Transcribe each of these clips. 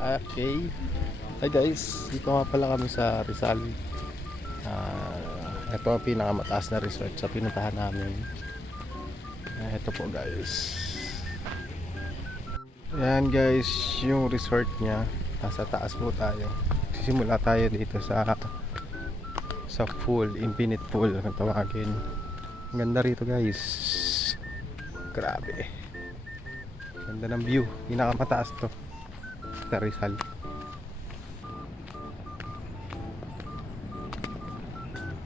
Okay. Hi guys, dito nga pala kami sa Rizal. Ito ang pinakamataas na resort sa pinuntahan namin. Ito po guys. Yan guys, yung resort niya. Nasa taas po tayo. Sisimula tayo dito sa pool, infinite pool kung tawagin. Ang ganda rito guys. Grabe. Ganda ng view. Pinakamataas to sa Rizal.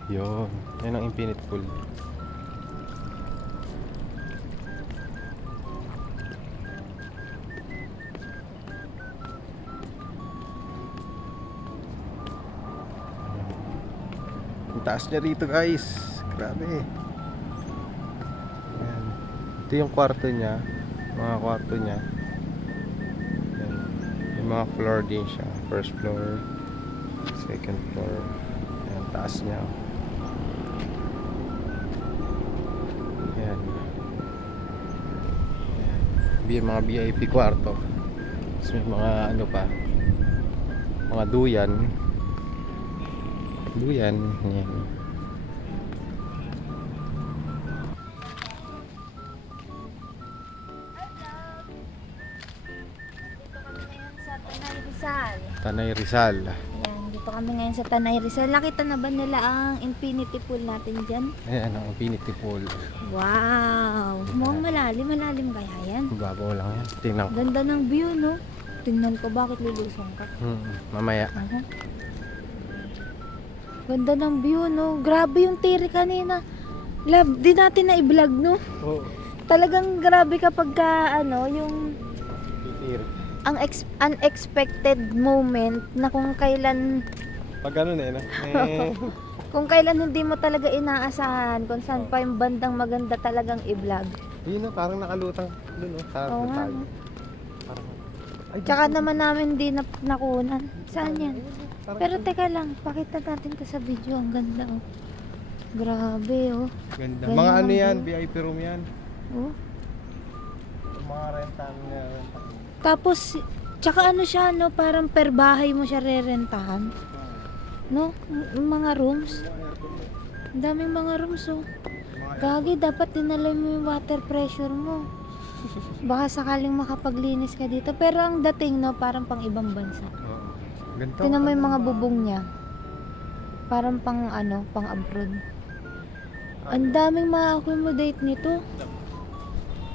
Yun. Yan ang infinite pool. Ang taas niya rito guys. Grabe. Yan. Ito yung kwarto niya. Mga kwarto niya. Yan. Yung mga floor din siya. First floor, second floor. Yan, taas niya. Yan. Yan. Mga VIP kwarto. Tapos may mga ano pa. Mga duyan. Duyan. Yan. Tanay Rizal. Ayan, dito kami ngayon sa Tanay Rizal. Nakita na ba nila ang infinity pool natin dyan? Ayan ang infinity pool. Wow! Mukhang malalim kaya yan. Babaw lang yan. Tingnan ko. Ganda ng view, no? Tingnan ko, bakit lulusong ka? Mamaya. Ganda ng view, no? Grabe yung tiri kanina. Love, di natin na i-vlog, no? Oo. Talagang grabe kapag ka, ano, yung Titiri. ang unexpected moment na kung kailan Pag ganun kung kailan hindi mo talaga inaasahan, kung saan pa yung bandang maganda talagang i-vlog. Yun na, parang nakalutang dun sa Oo nga. tayo. Parang, ay, Tsaka naman namin di nakunan. Saan yan? parang- Pero teka lang, pakita natin to sa video. Ang ganda, oh. Grabe, oh. Ganda. Ganyan Mga ang ano yan, view. VIP room yan. Oh. Mga rentahan na renta. Tapos, tsaka ano siya, no? Parang per bahay mo siya rerentahan. No? Mga rooms. Ang daming mga rooms, oh. Gagi, dapat dinala mo yung water pressure mo. Baka sakaling makapaglinis ka dito. Pero ang dating, no, parang pang ibang bansa. Oo. Ganda. Tingnan mo yung mga bubong niya. Parang pang ano, pang abroad. Ang daming ma-accommodate nito.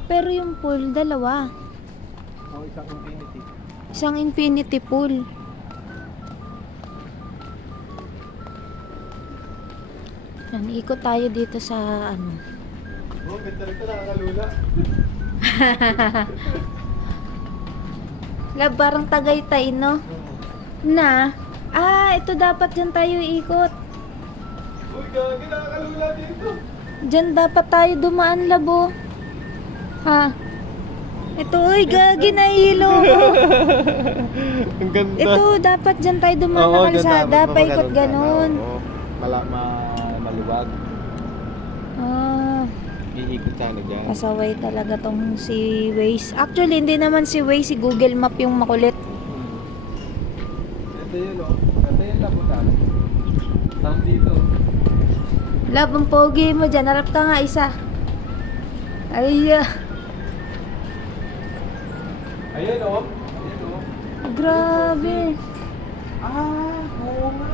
Pero yung pool, dalawa. Oh, isang infinity. Isang infinity pool. Yan, ikot tayo dito sa ano. Oh, ganda rin ito, nakakalula. Uy, gagi, nakakalula dito. Dyan dapat tayo dumaan, labo. Ha? Ito, uy, gagi, nahilo ko. Ang ganda. Ito, dapat dyan tayo dumaan na kalsada, paikot ganun. Maluwag. Iikot sana dyan. Pasaway talaga tong si Waze. Actually, hindi naman si Waze, si Google Map yung makulit. Ito yun, oh. Ito yun, labutan. Tang dito. Love, ang pogi mo dyan. Harap ka nga isa. Ay, Ayun, oh. Ayun, oh. grabe. Oo nga.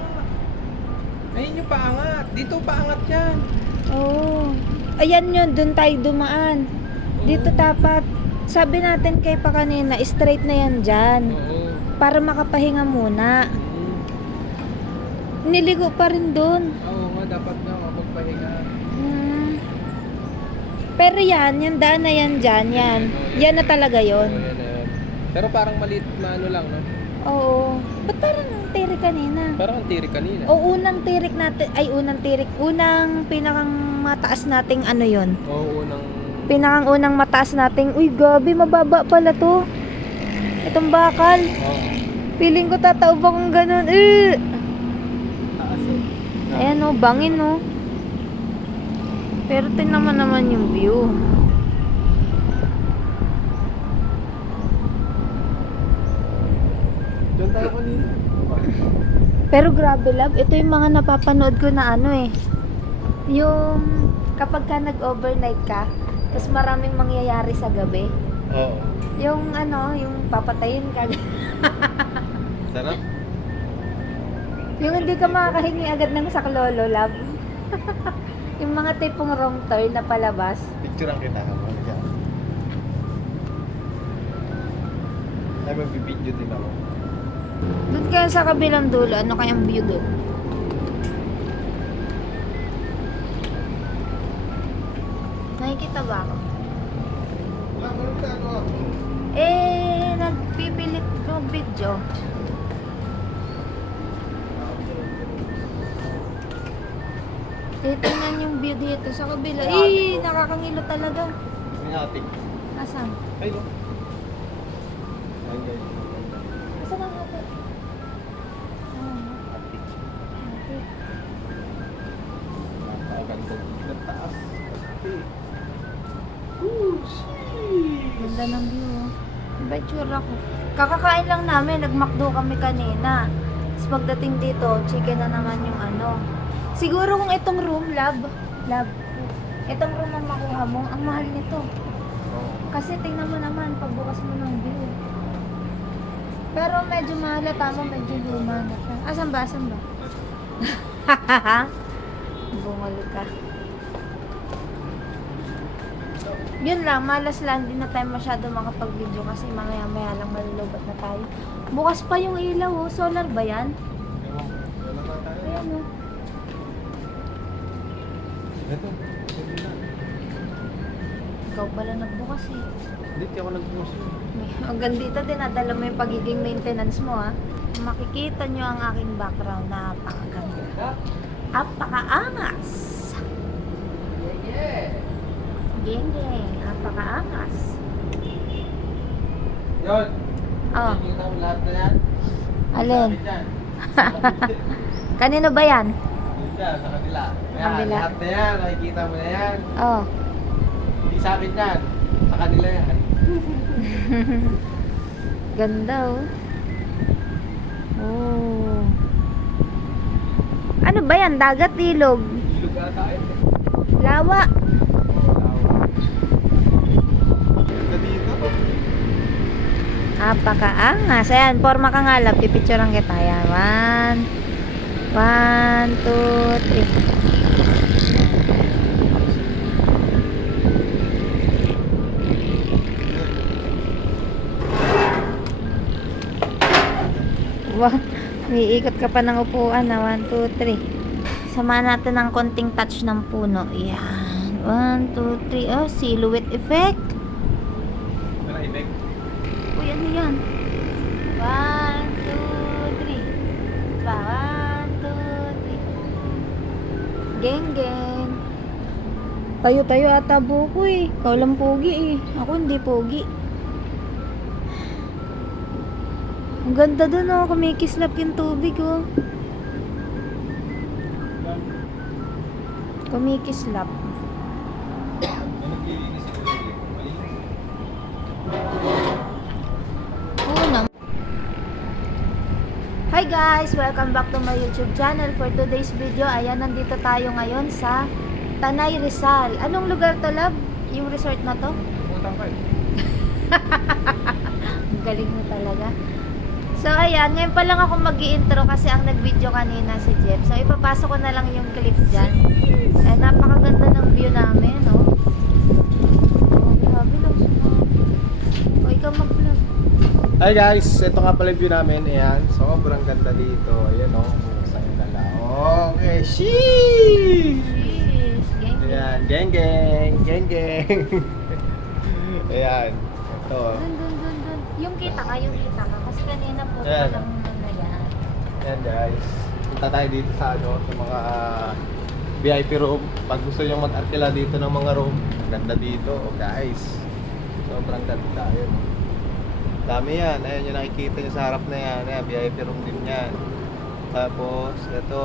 Ayun yung paangat. Dito paangat yan. Oo. Ayan yun, dun tayo dumaan. Dito dapat, sabi natin kay pa kanina, straight na yan dyan. Oo. Para makapahinga muna. Niligo pa rin dun. Oo nga, dapat nga magpahinga. Pero yan daan na yan dyan, yan. Yan na talaga yon. Oo, yan. Pero parang maliit, maano lang, no? Oo. Ba't parang tirik kanina? Parang ang tirik kanina. O unang tirik natin, unang pinakang mataas nating ano yon. Oo, unang... Pinakang unang mataas nating, uy gabi, mababa pala to. Itong bakal. Oo. Feeling ko tataob akong ganun. Taas, eh. Ayan o, bangin o. Pero tingnan mo naman yung view. Diyan tayo kanina. Pero grabe love, ito yung mga napapanood ko na ano eh. Yung kapag ka nag-overnight ka, tapos maraming mangyayari sa gabi. Oo. Yung ano, yung papatayin ka. Sarap. Yung hindi ka makakahingi agad ng saklolo, love. Yung mga tipong wrong turn na palabas. Picturean kita. Ay, magbibideo din ako. Doon kaya sa kabilang dulo, ano kayang view doon? Nakikita ba ako? Wala, meron ka ako. Nagpipilit ko video. Titingnan yung view dito sa kabila. Nakakangilo talaga. May atik. Asan? Ay, no. Ay, guys. Asan ang ate? Atik. Ate. Napakaganda. Nagtaas. Atik. Ganda ng view. Iba tsura ko. Kakakain lang namin. Nag-McDo kami kanina. Tapos pagdating dito, chicken na naman yung ano. Siguro kung itong room, lab. Itong room ang makuha mo, ang mahal nito. Kasi tingnan mo naman, pagbukas mo ng view. Pero medyo mahalata mo, medyo luma na siya. Asan ba? Bungol ka. Yun lang, malas lang. Hindi na tayo masyado makapag-video kasi mamaya-maya lang malulobat na tayo. Bukas pa yung ilaw, oh. Solar ba yan? Ayan, oh. Ito. Ikaw pala nagbukas, eh. Hindi ako nagbukas. Hanggang dito din, nadala mo yung pagiging maintenance mo, ha. Makikita nyo ang aking background. Napakaganda. Napakaangas. Geng. Napakaangas. Yun. Oh, Nakikita mo lahat na yan? alin? Sakit yan. Kanino ba yan? Yun dyan, sa kabila. Ayan, Kabila. lahat na yan. Nakikita mo na yan. Oh. Hindi sa akin yan. Sa kanila yan. Ganda, oh. Oh. Ano ba yan? Dagat, ilog? Ilog ata yun. Lawa? Ganda dito. Napakaangas. Ayan, forma ka nga lang. Pipicturean kita. Ayan. 1, 2, 3. Wow, may ikot ka pa ng upuan na 1, 2, 3. Samahan natin ng konting touch ng puno. Yan. 1, 2, 3. Oh, silhouette effect. Wala effect. Uy, ano yan? 1, 2, 3. 1, 2, 3. Geng. Tayo ata buko eh. Ikaw lang pogi eh. Ako hindi pogi. Ang ganda dun oh. Kumikislap yung tubig oh. Kumikislap. Ano naglilinis yung ulit? Malinis. Oo na. Hi guys! Welcome back to my YouTube channel. For today's video, ayan, nandito tayo ngayon sa Tanay, Rizal. Anong lugar to, love? Yung resort na to? Putang ka eh. Ang galing mo talaga. So ayan, ngayon pa lang ako mag-i-intro kasi ang nag-video kanina si Jeff. So ipapasok ko na lang yung clip dyan. Eh, napakaganda ng view namin, no? Oh, grabe lang siya. O, ikaw mag-vlog. Hi guys, ito nga pala yung view namin. Ayan, sobrang ganda dito. Ayan o, buksan yung dala. Okay, sheesh! Jeez, Ayan, gang. geng. Ayan, ito. Dun. Yung kita ka. Kasi kanina po Ayan. lang na yan. Ayan guys, punta tayo dito sa sa mga VIP room. Pag gusto nyo mag-arkila dito ng mga room, ganda dito guys. Sobrang ganda. Ayan. Dami yan. Ayan yung nakikita nyo sa harap na yan. Ayan, VIP room din yan. Tapos, ito,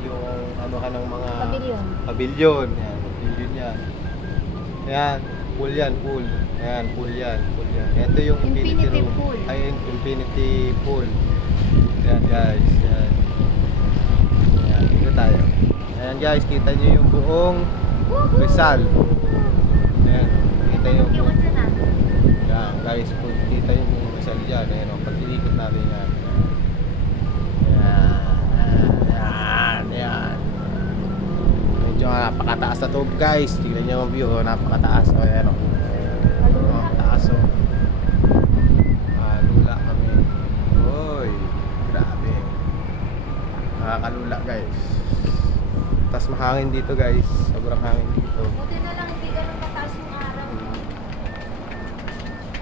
yung ano ka ng mga Pavilion. Pavilion. Ayan, pavilion yan. Ayan, pool yan, pool. Ayan, pool yan. Ito yung infinity, Infinity room. pool. Ay, infinity pool. Ayan guys, ayan. Ayan, dito tayo. Ayan guys, kita nyo yung buong Rizal. Ayan, kita yung buong. Ayan guys, kita yung buong Rizal dyan. Ayan, pag iikot natin yan. Ayan. Medyo napakataas na to guys. Tignan nyo yung view, napakataas. O, ayan o. Taas o. Lula kami. Uy, grabe. Nakakalula guys. Tapos mahangin dito guys. Sobrang hangin dito. Buti na lang hindi ganun kataas yung araw.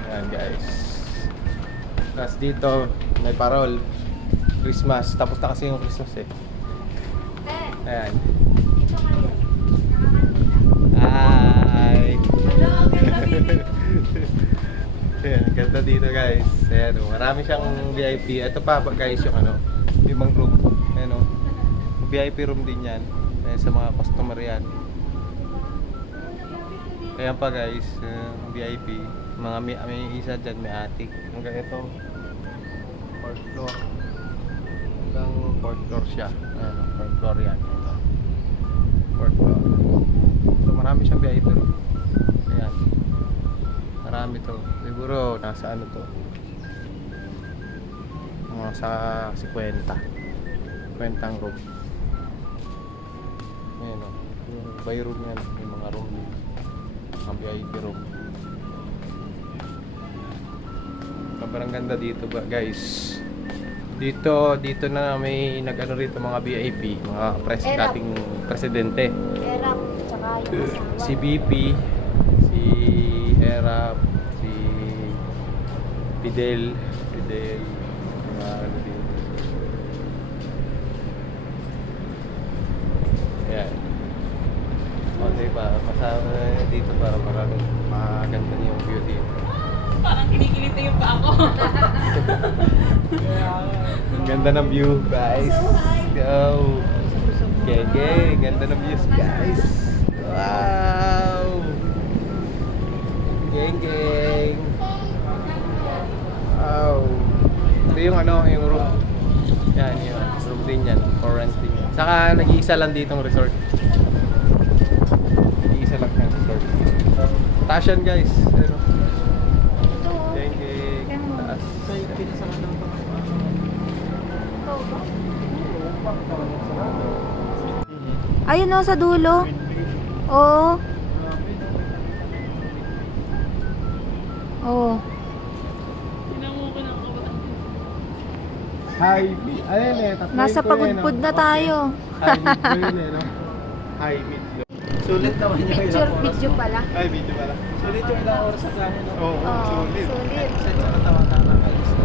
Ayan guys. Tapos dito, may parol. Christmas. Tapos na kasi yung Christmas eh. Ayan. Ito kayo. Hi! Hello, ganda. Ayan, ganda dito guys. Ayan o, marami siyang VIP. Ito pa guys yung ano, ibang room. Ayan o, VIP room din yan. Ayan sa mga customer yan. Ayan pa guys, VIP. Mga may isa dyan, may attic. Hanggang ito, 4th floor. Hanggang 4th floor siya. Ayan o, 4th floor yan. Ito. 4th floor. So marami siyang VIP room. Ayan. Marami to. Siguro nasa ano to. Sa 50. 50 ang room. Ayan o. Yung by room yan. May mga room dito. Mga VIP room. Sobrang ganda dito ba guys. Dito na may nag-ano rito mga VIP, mga dating presidente. Erap, tsaka yung asawa. Si BP, si Erap, si Fidel, mga ano dito. Ayan. O diba, masama dito para maraming maganda yung view dito. Parang kinikiliti yung pa ako. Ganda ng view guys. Go! Gege, ganda ng views guys. Wow! Geng. Wow! Ito yung ano, yung room. Yan, yun. Room din yan. For renting yan. Saka nag-iisa lang ditong resort. Nag-iisa lang yung resort. Taas yan guys. Ano? Ito. Geng. Taas. Ayun o, sa dulo. Oo. Oo. Tinango ko ng kabataan. Hi, ayun eh. Tatlo Nasa yun po pagudpud na tayo. Hi, mid ko yun eh, no? Hi, mid ko. Sulit naman yung Picture, ilang oras. video pala. Ay, video pala. Sulit yung ilang oras sa plano, no? Oo, sulit. Sulit. Sa tsaka tawa-tawa kalis na.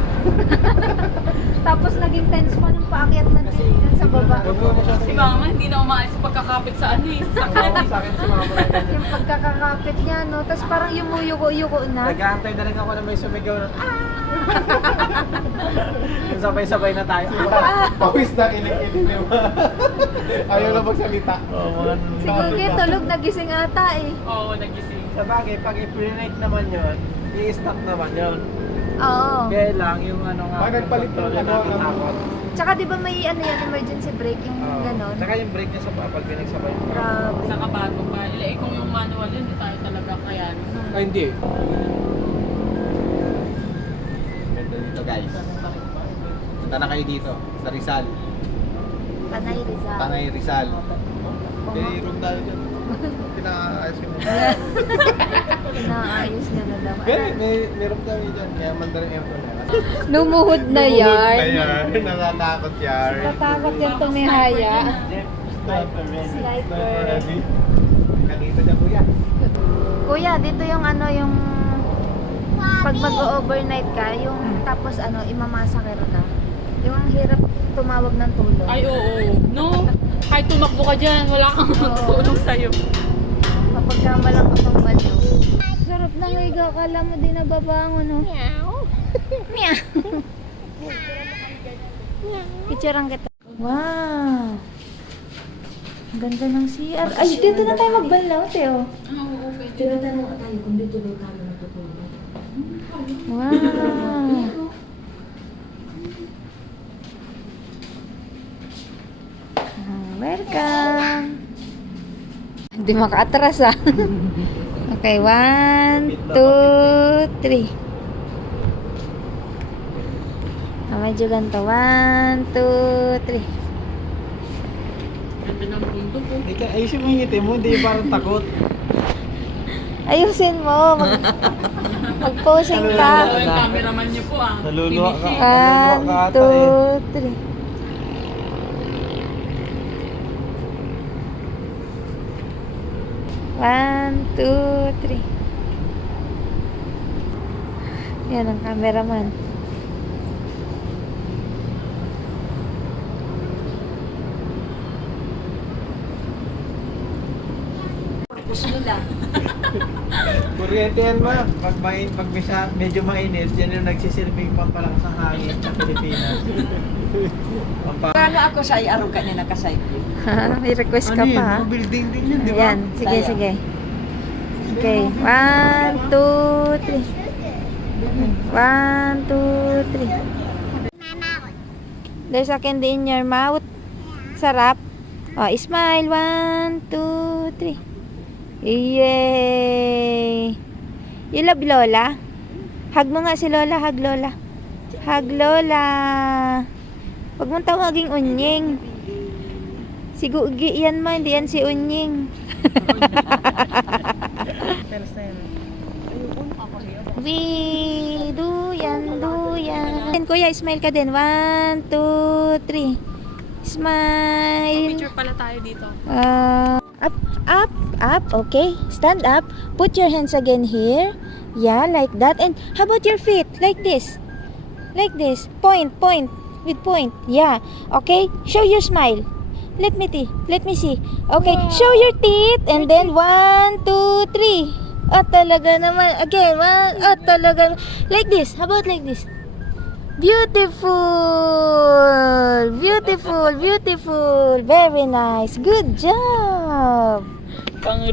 Tapos naging tense pa nung paakyat na dyan sa baba. Huwag mo masyadong Si mama hindi na umaalis sa pagkakapit sa ano eh. Sa Tawag sa akin si mama na ganyan. Yung pagkakakapit niya, no? Tapos parang yumuyuko-yuko na. Nag-aantay na lang ako na may sumigaw ng Yung sabay-sabay na tayo. Pawis na iling-iling naman. Ayaw na magsalita. Oo, mga Si Gugi tulog, nagising ata eh. Oo, nagising. Sa bagay, pag i-prenate naman yun, i-stop naman yun. Oo. Kaya lang, yung ano nga, Pag nagpalit ng controller ano, nakatakot. Tsaka di ba may ano yan, emergency brake, yung Oo. ganon. Tsaka yung brake niya sa pag pinagsabay. Grabe. Sa kabago pa. Eh kung yung manual yun, hindi tayo talaga kaya. Ay, hindi. Ganda dito guys. Punta na kayo dito, sa Rizal. Panay Rizal. Tanay Rizal. May room tayo dyan. Pinaayos ko. Inaayos niya na daw. May room tayo dyan. Kaya mandarin aircon na. Lumuhod na Lumuhod yan. na yan. Nakatakot yan. Natakot yan tumihaya. Sniper ready. Sniper. Nakita dyan kuya. Kuya, dito yung ano yung pag mag-overnight ka, yung tapos ano, imamasaker ka. Yung ang hirap tumawag ng tulong. Ay oo. No? Kahit tumakbo ka dyan, wala kang Oo. magtulong sa'yo. Kapag kamalang ka pang banyo. Sarap na nga, akala mo di nababangon, no? Meow. Meow. Picturean kita. Wow. Ang ganda ng CR. Ay, dito na tayo magbanlaw, Teo. Oo, okay. Tinatanong tayo kung dito daw tayo natutulog. Wow. Welcome. Hindi makaatras ah. Okay, 1, 2, 3. Medyo ganito. 1, 2, 3. Ganda ng mundo po. Ayusin mo yung ngiti mo, hindi parang takot. Ayusin mo. Mag-posing ka. Yung cameraman niyo po ah. Naluluwa ka. Finishing. 1, 2, 3. One, two, three. Yan ang cameraman. Kuryente yan ma. Medyo mainit, yan yung nagsisilbing pampalang sa hangin sa Pilipinas. Kano ako sa araw ka niya nakasaycling. May request ka pa ha? Building din yun, di ba? Ayan, sige, sige. Okay, 1, 2, 3. 1, 2, 3. There's a candy in your mouth. Sarap. Oh, smile. 1, 2, 3. Yay! You love Lola? Hug mo nga si Lola. Hug Lola. Hug Lola. Huwag mong tawaging Unying. Si Gugi yan ma, hindi yan si Unying. Duyan. Kuya, smile ka din. 1, 2, 3. Smile. Picture pala tayo dito. Up, up, up. Okay. Stand up. Put your hands again here. Yeah, like that. And how about your feet? Like this. Like this. Point, point. With point. Yeah. Okay. Show your smile. Let me see. Okay. Show your teeth. And then 1, 2, 3. Oh, talaga naman. Again. 1. Oh, talaga. Like this. How about like this? Beautiful. Beautiful. Beautiful. Very nice. Good job. Pang